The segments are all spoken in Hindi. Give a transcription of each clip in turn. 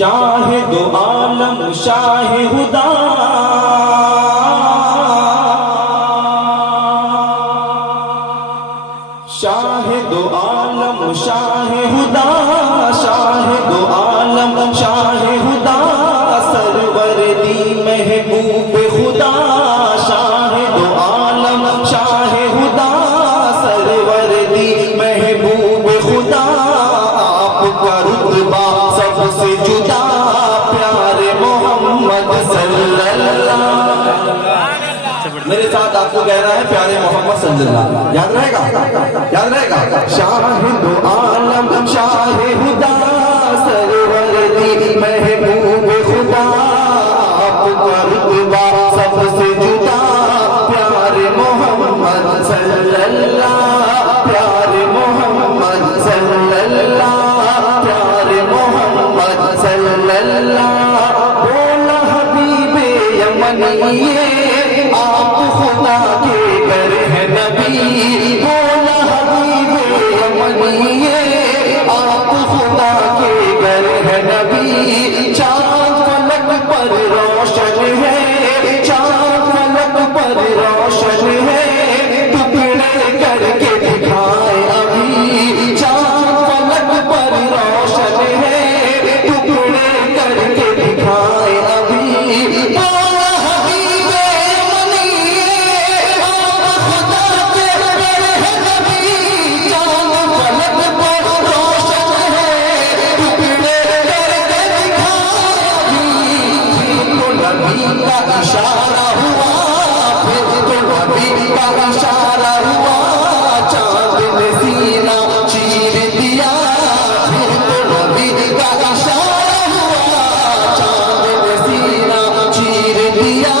शाहे दो आलम शाहे हुदा, शाहे दो आलम शाहे हुदा, शाहे दो आलम शाहे हुदा, सरवर दी महबूब खुदा, शाहे दो आलम शाहे हुदा, सरवर दी महबूब खुदा, आपका रुतबा सबसे जुदा, प्यारे मोहम्मद सल्लल्लाहु। मेरे साथ आपको कहना है प्यारे मोहम्मद सल्लल्लाहु। याद रहेगा, याद रहेगा। शाहे दो आलम शाहे हुदा, सरवर दी महबूब खुदा, आपका रुतबा सबसे जुदा, प्यारे मोहम्मद सल्लल्लाहु, प्यारे मोहम्मद सल्लल्लाहु, प्यारे मोहम्मद सल्लल्लाहु। बोला हबीबे यमनिए आप खुदा के घर है नबी, बोला हबीबे यमनिए आप खुदा के घर है नबी। चाँद फलक पर रोशन है, चाँद फलक पर रोशन है, टुकड़े करके दिखाए अभी, चाँद फलक पर रोशन है, टुकड़े करके दिखाए अभी। बोला हबीबे यमनिए आप खुदा के घर है नबी, चाँद फलक पर रोशन है, टुकड़े करके दिखाए अभी। तो नबी का इशारा हुआ, फिर तो नबी का इशारा हुआ, चाँद ने सीना चीर दिया, फिर तो नबी का इशारा हुआ, चाँद ने सीना चीर दिया,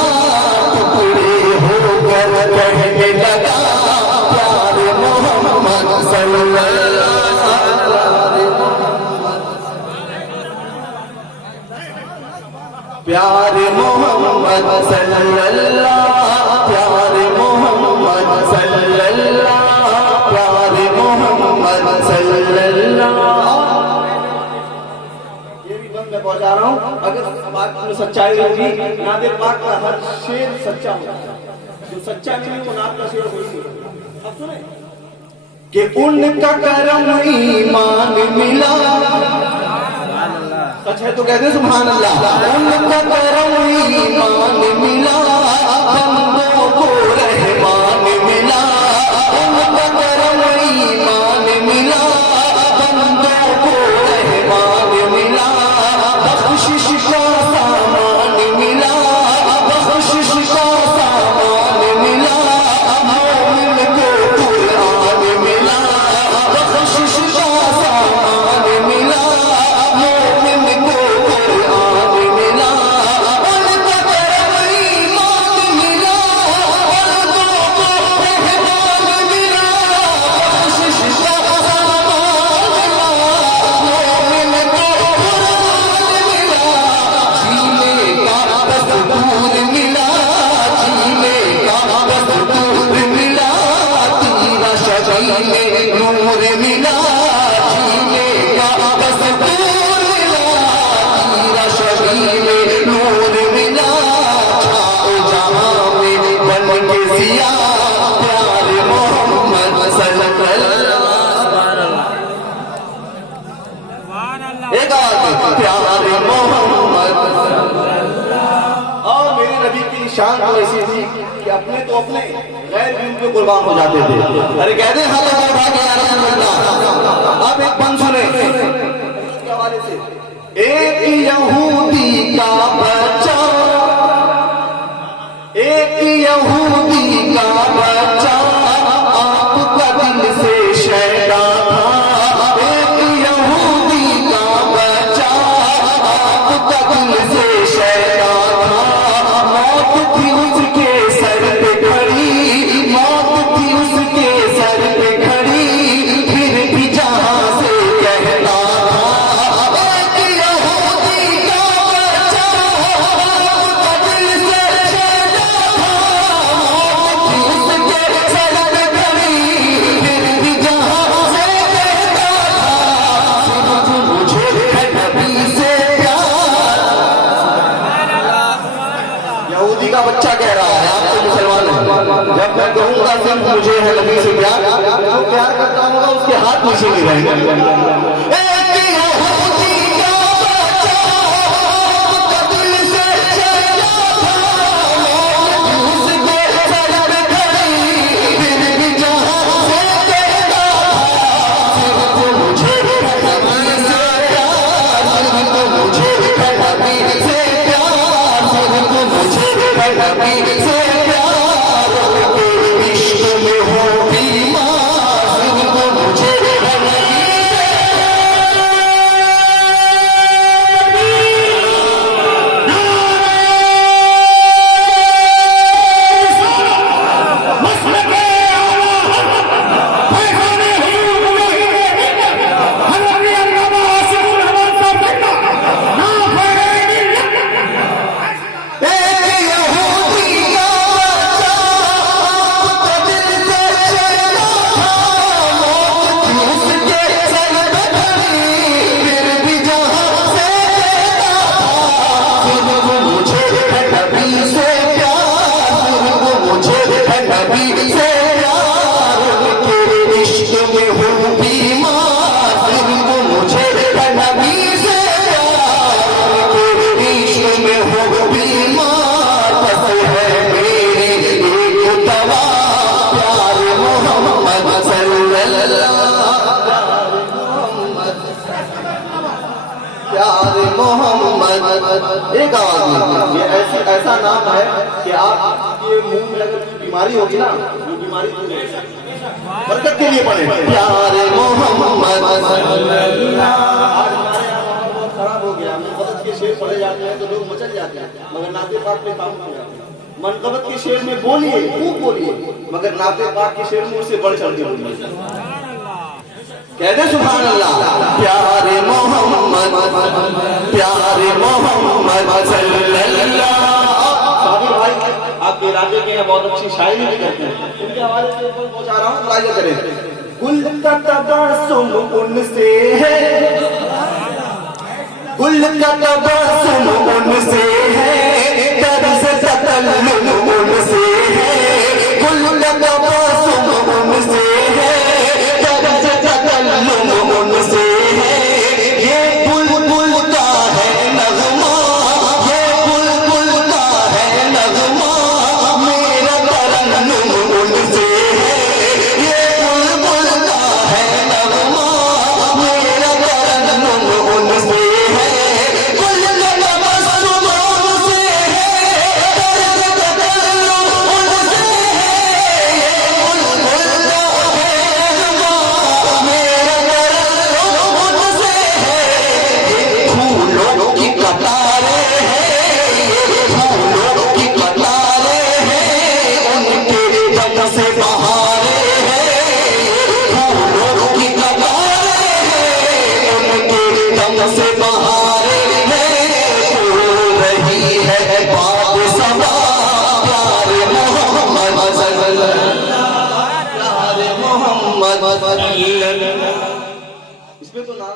टुकड़े होकर कहने लगा, प्यारे मोहम्मद सल्लल्लाहु। प्यारे मोहम्मद सल्लल्लाहु, प्यारे मोहम्मद सल्लल्लाहु, प्यारे मोहम्मद सल्लल्लाहु। ये भी बंद में पहुंचा रहा हूं। अगर बात में सच्चाई होगी, नादिर पाक का हर शेर सच्चा होगा, जो सच्चा नहीं वो नाद का शेर होगी। अब सुने कि उनका करम ईमान मिला, सच है तो कहते सुभान अल्लाह। उनका करम ईमान मिला, बंदों को रहमान मिला, उनका करम ईमान मिला, बंदों को रहमान मिला, बख्शिश का सामान मिला, बख्शिश का सामान मिला, मोमिन को कुरान मिला, बख्शिश का सामान मिला, मोमिन को कुरान मिला। उनका करम ईमान मिला, बंदों को रहमान मिला, बख्शिश का सामान मिला, मोमिन को कुरान मिला। जीने का दस्तूर मिला, जीने का दस्तूर मिला, तीरा शबी में नूर मिला, जीने का दस्तूर मिला, तीरा शबी में नूर मिला, छाओ जहां में बन के जिया, प्यारे मोहम्मद सल्लल्लाहु। एक आवाज प्यारे मोहम्मद। और मेरे नबी की शान तो ऐसी थी कि अपने तो अपने गैर भी उनके कुर्बान हो जाते थे। अरे कहते हैं हाथ उठा के या रसूल अल्लाह। अब एक पंच सुने के हवाले से। एक यहूदी का बच्चा, एक यहूदी का बच्चा आपका दिल से शैदा था, एक यहूदी का बच्चा आपका दिल से शैदा था। मौत थी उसके सर पे खड़ी, मौत थी उसके सर पे खड़ी, फिर भी जहां से कहता था, एक यहूदी का बच्चा आपका दिल से शैदा था, मौत थी जब मैं कहूँगा सिर्फ मुझे है नबी से प्यार, जो प्यार करता होगा उसके हाथ नीचे नहीं रहेंगे। एक आवाज में ये ऐसा नाम है कि आप ये मुंह में अगर बीमारी होगी ना, वो बीमारी बरकत के लिए पड़े। प्यारे मोहम्मद बहुत खराब हो गया, मनकबत के शेर पढ़े जाते हैं तो लोग मचल जाते हैं, मगर नाते पाक पे काम हो जाते हैं। मनकबत के शेर में बोलिए, खूब बोलिए, मगर नाते पाक के शेर मुझसे बढ़ चढ़ के बोलिए। कहते सुभान अल्लाह। प्यारे मोहम्मद, प्यारे मोहम्मद सल्लल्लाहु। साबिर भाई आपके राज्य के बहुत अच्छी शायरी भी करते हैं, उनके हवाले से ऊपर पहुंचा रहा हूँ, मुलाहिजा करें। गुल का तबस्सुम उनसे है, गुल का तबस्सुम उनसे है, दर्द से तकल्लुम उनसे है, गुल का तबस्सुम उनसे है, उनसे है, ये बुलबुल का है नगमा, ये बुलबुल का है नगमा, मेरा तरन्नुम उनसे है, ये बुलबुल का है नगमा, मेरा तरन्नुम उनसे है, कुल तबस्सुम उनसे है, दर्द तकल्लुम उनसे है, ये बुलबुल का है नगमा, मेरा फूलों की कतारें हैं, फूलों की कतारें हैं, उनके दम से बहारें हैं, फूलों की कतारें हैं, उनके दम से बहारें हैं, फूल रही है बात समा, प्यारे मोहम्मद सल्लल्लाहु, प्यारे मोहम्मद। इसमें तो नाम